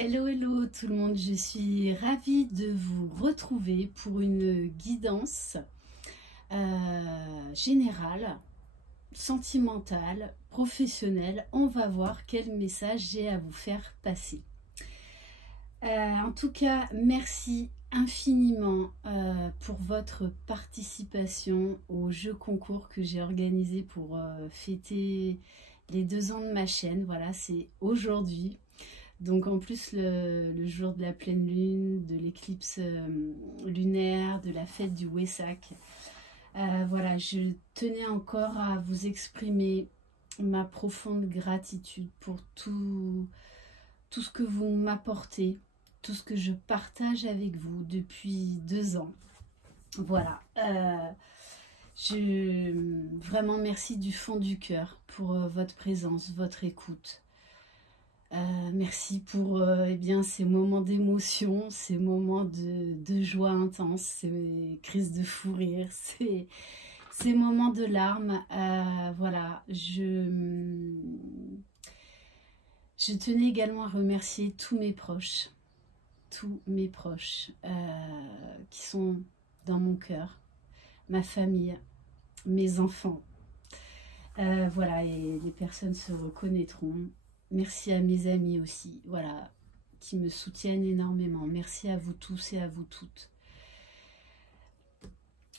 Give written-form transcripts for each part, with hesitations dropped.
Hello, hello tout le monde, je suis ravie de vous retrouver pour une guidance générale, sentimentale, professionnelle. On va voir quel message j'ai à vous faire passer. En tout cas, merci infiniment pour votre participation au jeu concours que j'ai organisé pour fêter les 2 ans de ma chaîne. Voilà, c'est aujourd'hui. Donc en plus le jour de la pleine lune, de l'éclipse lunaire, de la fête du Wesak. Voilà, je tenais encore à vous exprimer ma profonde gratitude pour tout ce que vous m'apportez, tout ce que je partage avec vous depuis 2 ans. Voilà, vraiment merci du fond du cœur pour votre présence, votre écoute. Merci pour ces moments d'émotion, ces moments de joie intense, ces crises de fou rire, ces moments de larmes. Voilà, je tenais également à remercier tous mes proches qui sont dans mon cœur, ma famille, mes enfants. Voilà, et les personnes se reconnaîtront. Merci à mes amis aussi, voilà, qui me soutiennent énormément. Merci à vous tous et à vous toutes.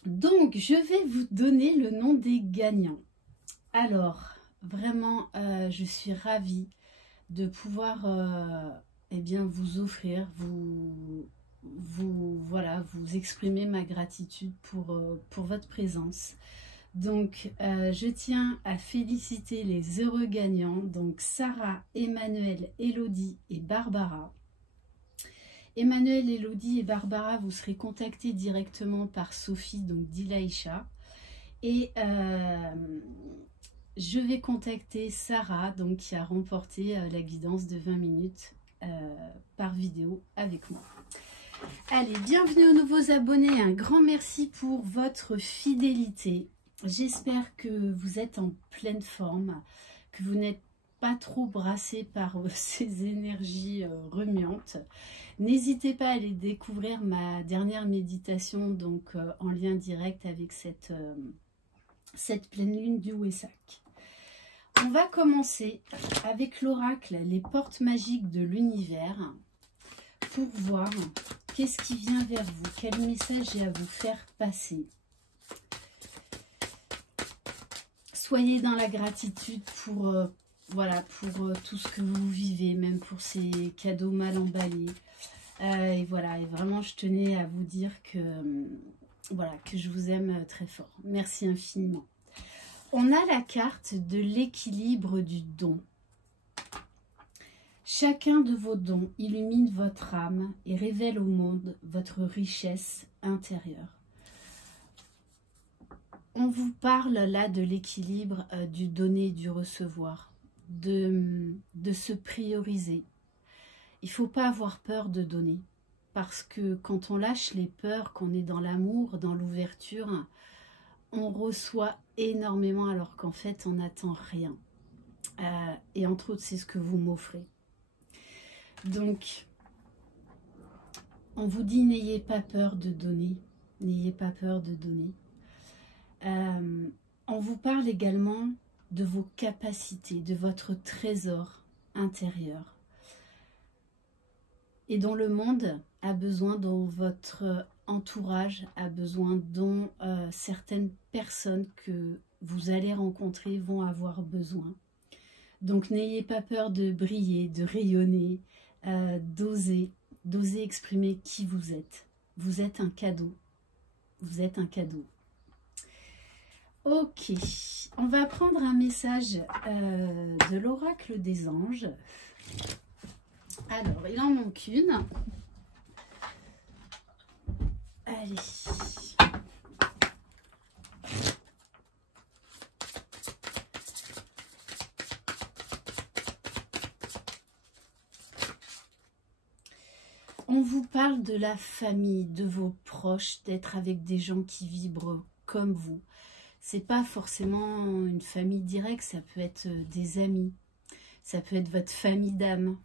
Donc, je vais vous donner le nom des gagnants. Alors, vraiment, je suis ravie de pouvoir vous offrir, vous exprimer ma gratitude pour votre présence. Donc, je tiens à féliciter les heureux gagnants, donc Sarah, Emmanuel, Elodie et Barbara. Emmanuel, Elodie et Barbara, vous serez contactés directement par Sophie, donc d'Ilaïcha. Et je vais contacter Sarah, donc qui a remporté la guidance de 20 minutes par vidéo avec moi. Allez, bienvenue aux nouveaux abonnés, un grand merci pour votre fidélité. J'espère que vous êtes en pleine forme, que vous n'êtes pas trop brassé par ces énergies remuantes. N'hésitez pas à aller découvrir ma dernière méditation, donc en lien direct avec cette pleine lune du Wesak. On va commencer avec l'oracle, les portes magiques de l'univers, pour voir qu'est-ce qui vient vers vous, quel message j'ai à vous faire passer. Soyez dans la gratitude pour tout ce que vous vivez, même pour ces cadeaux mal emballés. Et voilà, et vraiment je tenais à vous dire que je vous aime très fort. Merci infiniment. On a la carte de l'équilibre du don. Chacun de vos dons illumine votre âme et révèle au monde votre richesse intérieure. On vous parle là de l'équilibre du donner et du recevoir, de se prioriser. Il ne faut pas avoir peur de donner, parce que quand on lâche les peurs, qu'on est dans l'amour, dans l'ouverture, on reçoit énormément alors qu'en fait on n'attend rien. Et entre autres, c'est ce que vous m'offrez. Donc, on vous dit n'ayez pas peur de donner, n'ayez pas peur de donner. On vous parle également de vos capacités, de votre trésor intérieur et dont le monde a besoin, dont votre entourage a besoin, dont certaines personnes que vous allez rencontrer vont avoir besoin. Donc n'ayez pas peur de briller, de rayonner, d'oser exprimer qui vous êtes. Vous êtes un cadeau. Vous êtes un cadeau. Ok, on va prendre un message de l'oracle des anges. Alors, il en manque une. Allez. On vous parle de la famille, de vos proches, d'être avec des gens qui vibrent comme vous. C'est pas forcément une famille directe, ça peut être des amis, ça peut être votre famille d'âme.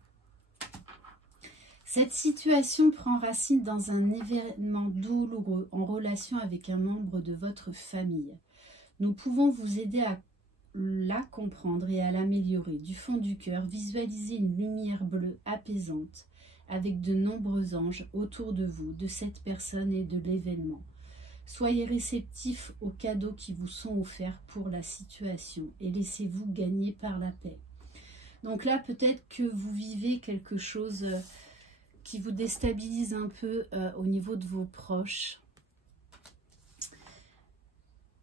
Cette situation prend racine dans un événement douloureux en relation avec un membre de votre famille. Nous pouvons vous aider à la comprendre et à l'améliorer. Du fond du cœur, visualisez une lumière bleue apaisante avec de nombreux anges autour de vous, de cette personne et de l'événement. Soyez réceptifs aux cadeaux qui vous sont offerts pour la situation et laissez-vous gagner par la paix. Donc là, peut-être que vous vivez quelque chose qui vous déstabilise un peu au niveau de vos proches.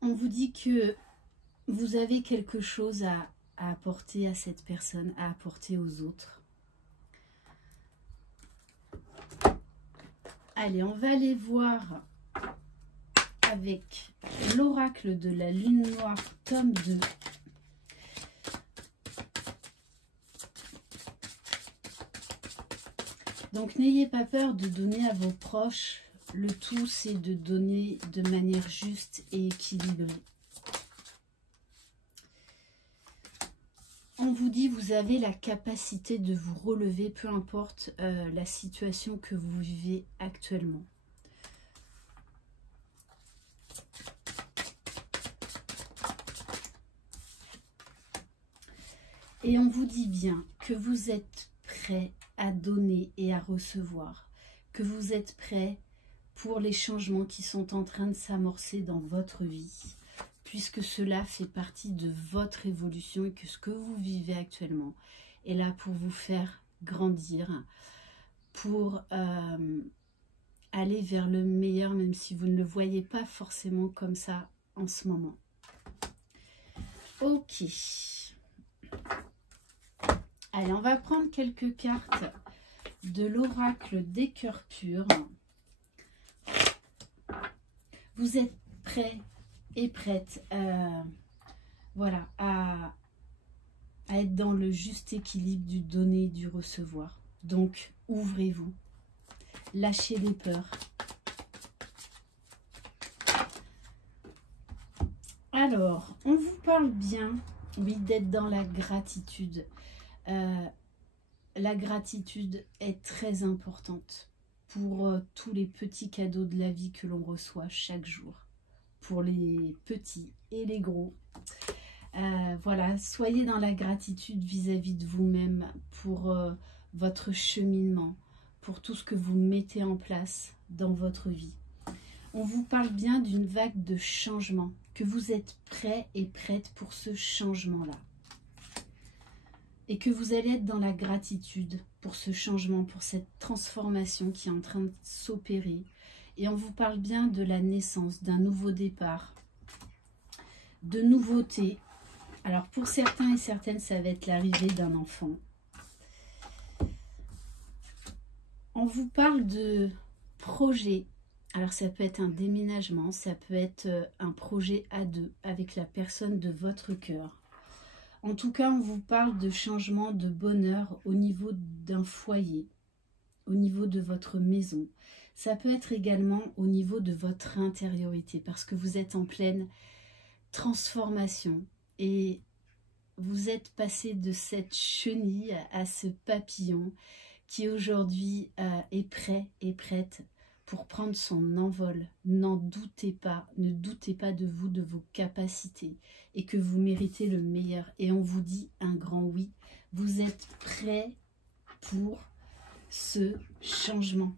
On vous dit que vous avez quelque chose à apporter à cette personne, à apporter aux autres. Allez, on va aller voir avec l'oracle de la lune noire, tome 2. Donc n'ayez pas peur de donner à vos proches. Le tout, c'est de donner de manière juste et équilibrée. On vous dit, vous avez la capacité de vous relever, peu importe la situation que vous vivez actuellement. Et on vous dit bien que vous êtes prêt à donner et à recevoir, que vous êtes prêt pour les changements qui sont en train de s'amorcer dans votre vie, puisque cela fait partie de votre évolution et que ce que vous vivez actuellement est là pour vous faire grandir, pour aller vers le meilleur, même si vous ne le voyez pas forcément comme ça en ce moment. Ok. Allez, on va prendre quelques cartes de l'oracle des cœurs purs. Vous êtes prêts et prête voilà, à être dans le juste équilibre du donner et du recevoir. Donc, ouvrez-vous, lâchez les peurs. Alors, on vous parle bien, oui, d'être dans la gratitude. La gratitude est très importante pour tous les petits cadeaux de la vie que l'on reçoit chaque jour. Pour les petits et les gros. Voilà, soyez dans la gratitude vis-à-vis de vous-même pour votre cheminement, pour tout ce que vous mettez en place dans votre vie. On vous parle bien d'une vague de changement, que vous êtes prêts et prêtes pour ce changement-là. Et que vous allez être dans la gratitude pour ce changement, pour cette transformation qui est en train de s'opérer. Et on vous parle bien de la naissance, d'un nouveau départ, de nouveautés. Alors pour certains et certaines, ça va être l'arrivée d'un enfant. On vous parle de projet. Alors ça peut être un déménagement, ça peut être un projet à deux avec la personne de votre cœur. En tout cas, on vous parle de changement de bonheur au niveau d'un foyer, au niveau de votre maison. Ça peut être également au niveau de votre intériorité parce que vous êtes en pleine transformation et vous êtes passé de cette chenille à ce papillon qui aujourd'hui est prêt et prête pour prendre son envol. N'en doutez pas, ne doutez pas de vous, de vos capacités et que vous méritez le meilleur. Et on vous dit un grand oui, vous êtes prêt pour ce changement.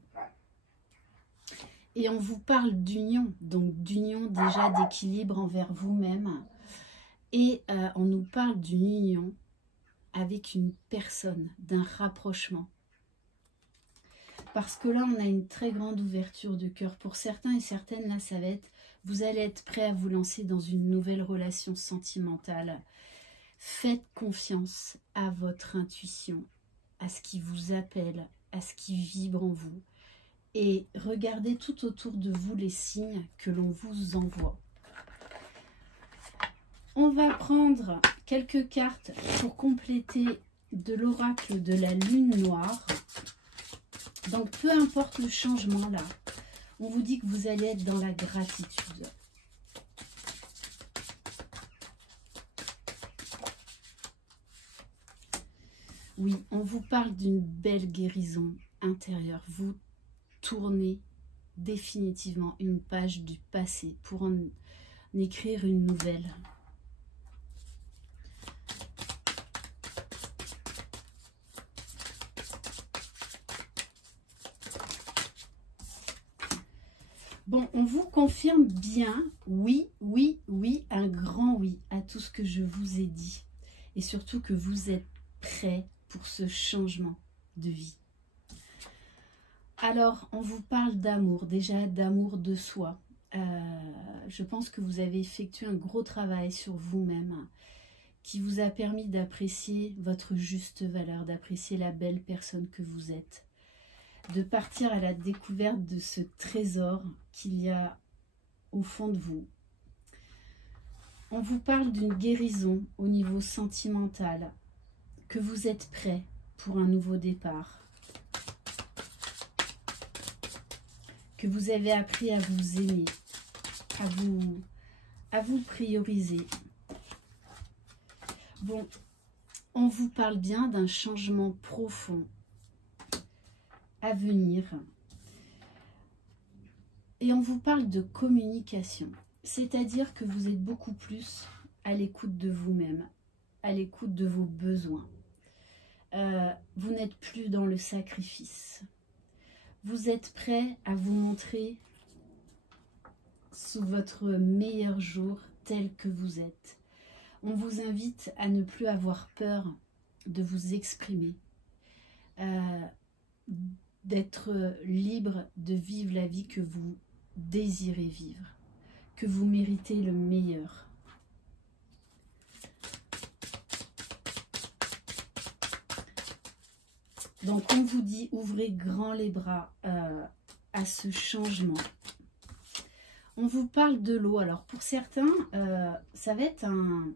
Et on vous parle d'union, donc d'union déjà d'équilibre envers vous-même. Et on nous parle d'une union avec une personne, d'un rapprochement. Parce que là, on a une très grande ouverture de cœur. Pour certains et certaines, là, ça va être, vous allez être prêts à vous lancer dans une nouvelle relation sentimentale. Faites confiance à votre intuition, à ce qui vous appelle, à ce qui vibre en vous. Et regardez tout autour de vous les signes que l'on vous envoie. On va prendre quelques cartes pour compléter de l'oracle de la lune noire. Donc, peu importe le changement là, on vous dit que vous allez être dans la gratitude. Oui, on vous parle d'une belle guérison intérieure. Vous tournez définitivement une page du passé pour en écrire une nouvelle. Bon, on vous confirme bien, oui, oui, oui, un grand oui à tout ce que je vous ai dit. Et surtout que vous êtes prêts pour ce changement de vie. Alors, on vous parle d'amour, déjà d'amour de soi. Je pense que vous avez effectué un gros travail sur vous-même qui vous a permis d'apprécier votre juste valeur, d'apprécier la belle personne que vous êtes, de partir à la découverte de ce trésor qu'il y a au fond de vous. On vous parle d'une guérison au niveau sentimental, que vous êtes prêt pour un nouveau départ, que vous avez appris à vous aimer, à vous prioriser. Bon, on vous parle bien d'un changement profond à venir. Et on vous parle de communication, c'est-à-dire que vous êtes beaucoup plus à l'écoute de vous-même, à l'écoute de vos besoins. Vous n'êtes plus dans le sacrifice. Vous êtes prêt à vous montrer sous votre meilleur jour tel que vous êtes. On vous invite à ne plus avoir peur de vous exprimer, d'être libre de vivre la vie que vous désirez vivre, que vous méritez le meilleur. Donc on vous dit, ouvrez grand les bras à ce changement. On vous parle de l'eau. Alors pour certains, ça va être un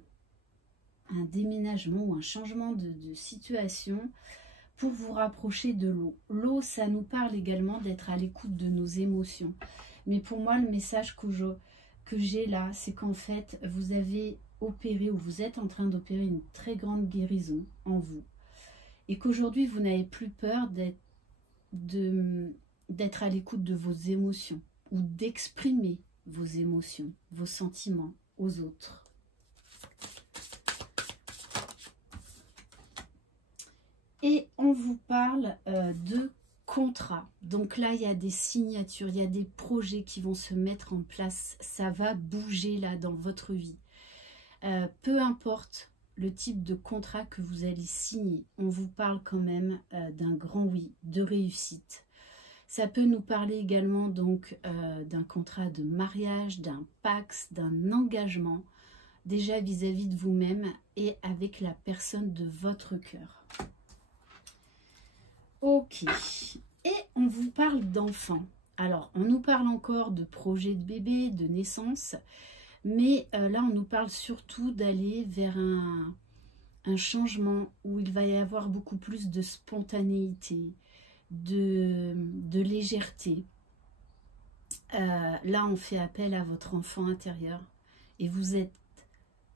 déménagement ou un changement de situation pour vous rapprocher de l'eau. L'eau, ça nous parle également d'être à l'écoute de nos émotions. Mais pour moi, le message que j'ai là, c'est qu'en fait, vous avez opéré ou vous êtes en train d'opérer une très grande guérison en vous. Et qu'aujourd'hui, vous n'avez plus peur d'être à l'écoute de vos émotions ou d'exprimer vos émotions, vos sentiments aux autres. Et on vous parle de contrat. Donc là, il y a des signatures, il y a des projets qui vont se mettre en place. Ça va bouger là dans votre vie. Peu importe le type de contrat que vous allez signer, on vous parle quand même d'un grand oui, de réussite. Ça peut nous parler également donc d'un contrat de mariage, d'un pax, d'un engagement, déjà vis-à-vis de vous-même et avec la personne de votre cœur. Ok, et on vous parle d'enfants. Alors, on nous parle encore de projet de bébé, de naissance, mais là, on nous parle surtout d'aller vers un changement où il va y avoir beaucoup plus de spontanéité, de légèreté. Là, on fait appel à votre enfant intérieur et vous êtes,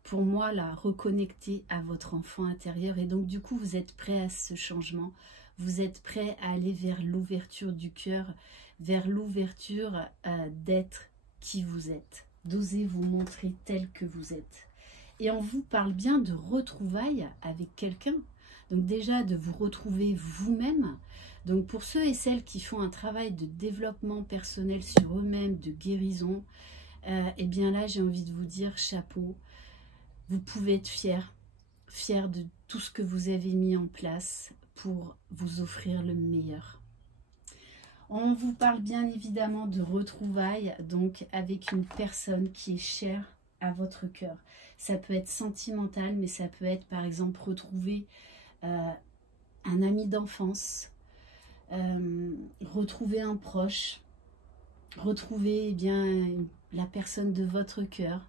pour moi, là, reconnecté à votre enfant intérieur et donc, du coup, vous êtes prêt à ce changement. Vous êtes prêt à aller vers l'ouverture du cœur, vers l'ouverture d'être qui vous êtes, d'oser vous montrer tel que vous êtes. Et on vous parle bien de retrouvailles avec quelqu'un. Donc déjà, de vous retrouver vous-même. Donc pour ceux et celles qui font un travail de développement personnel sur eux-mêmes, de guérison, eh bien là, j'ai envie de vous dire chapeau. Vous pouvez être fiers de tout ce que vous avez mis en place pour vous offrir le meilleur. On vous parle bien évidemment de retrouvailles, donc avec une personne qui est chère à votre cœur. Ça peut être sentimental, mais ça peut être par exemple retrouver un ami d'enfance, retrouver un proche, retrouver eh bien, la personne de votre cœur.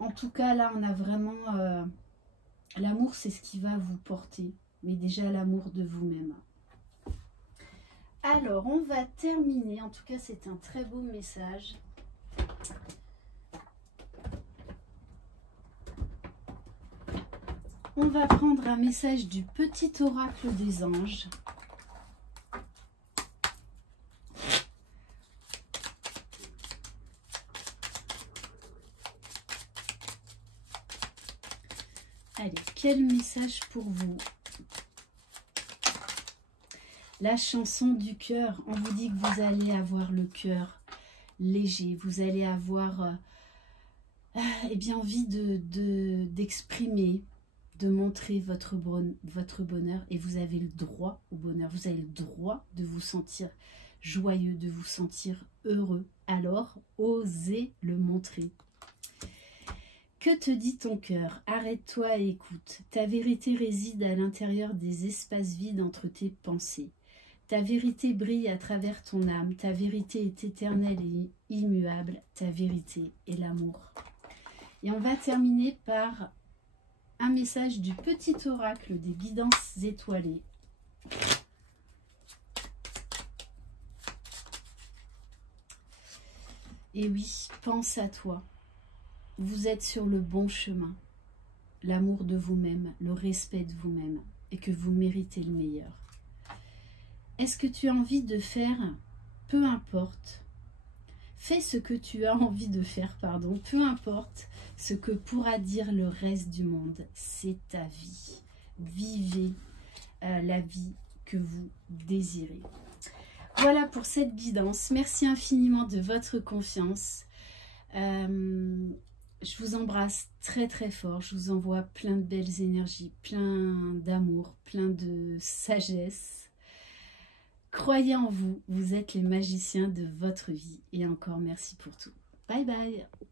En tout cas, là, on a vraiment... l'amour, c'est ce qui va vous porter, mais déjà l'amour de vous-même. Alors, on va terminer. En tout cas, c'est un très beau message. On va prendre un message du petit oracle des anges. Allez, quel message pour vous? La chanson du cœur. On vous dit que vous allez avoir le cœur léger. Vous allez avoir eh bien, envie d'exprimer, de montrer votre bonheur. Et vous avez le droit au bonheur. Vous avez le droit de vous sentir joyeux, de vous sentir heureux. Alors, osez le montrer. Que te dit ton cœur? Arrête-toi et écoute. Ta vérité réside à l'intérieur des espaces vides entre tes pensées. Ta vérité brille à travers ton âme. Ta vérité est éternelle et immuable. Ta vérité est l'amour. Et on va terminer par un message du petit oracle des guidances étoilées. Et oui, pense à toi. Vous êtes sur le bon chemin, l'amour de vous-même, le respect de vous-même et que vous méritez le meilleur. Est-ce que tu as envie de faire, peu importe, fais ce que tu as envie de faire, pardon, peu importe ce que pourra dire le reste du monde, c'est ta vie. Vivez la vie que vous désirez. Voilà pour cette guidance. Merci infiniment de votre confiance. Je vous embrasse très très fort, je vous envoie plein de belles énergies, plein d'amour, plein de sagesse. Croyez en vous, vous êtes les magiciens de votre vie. Et encore merci pour tout. Bye bye.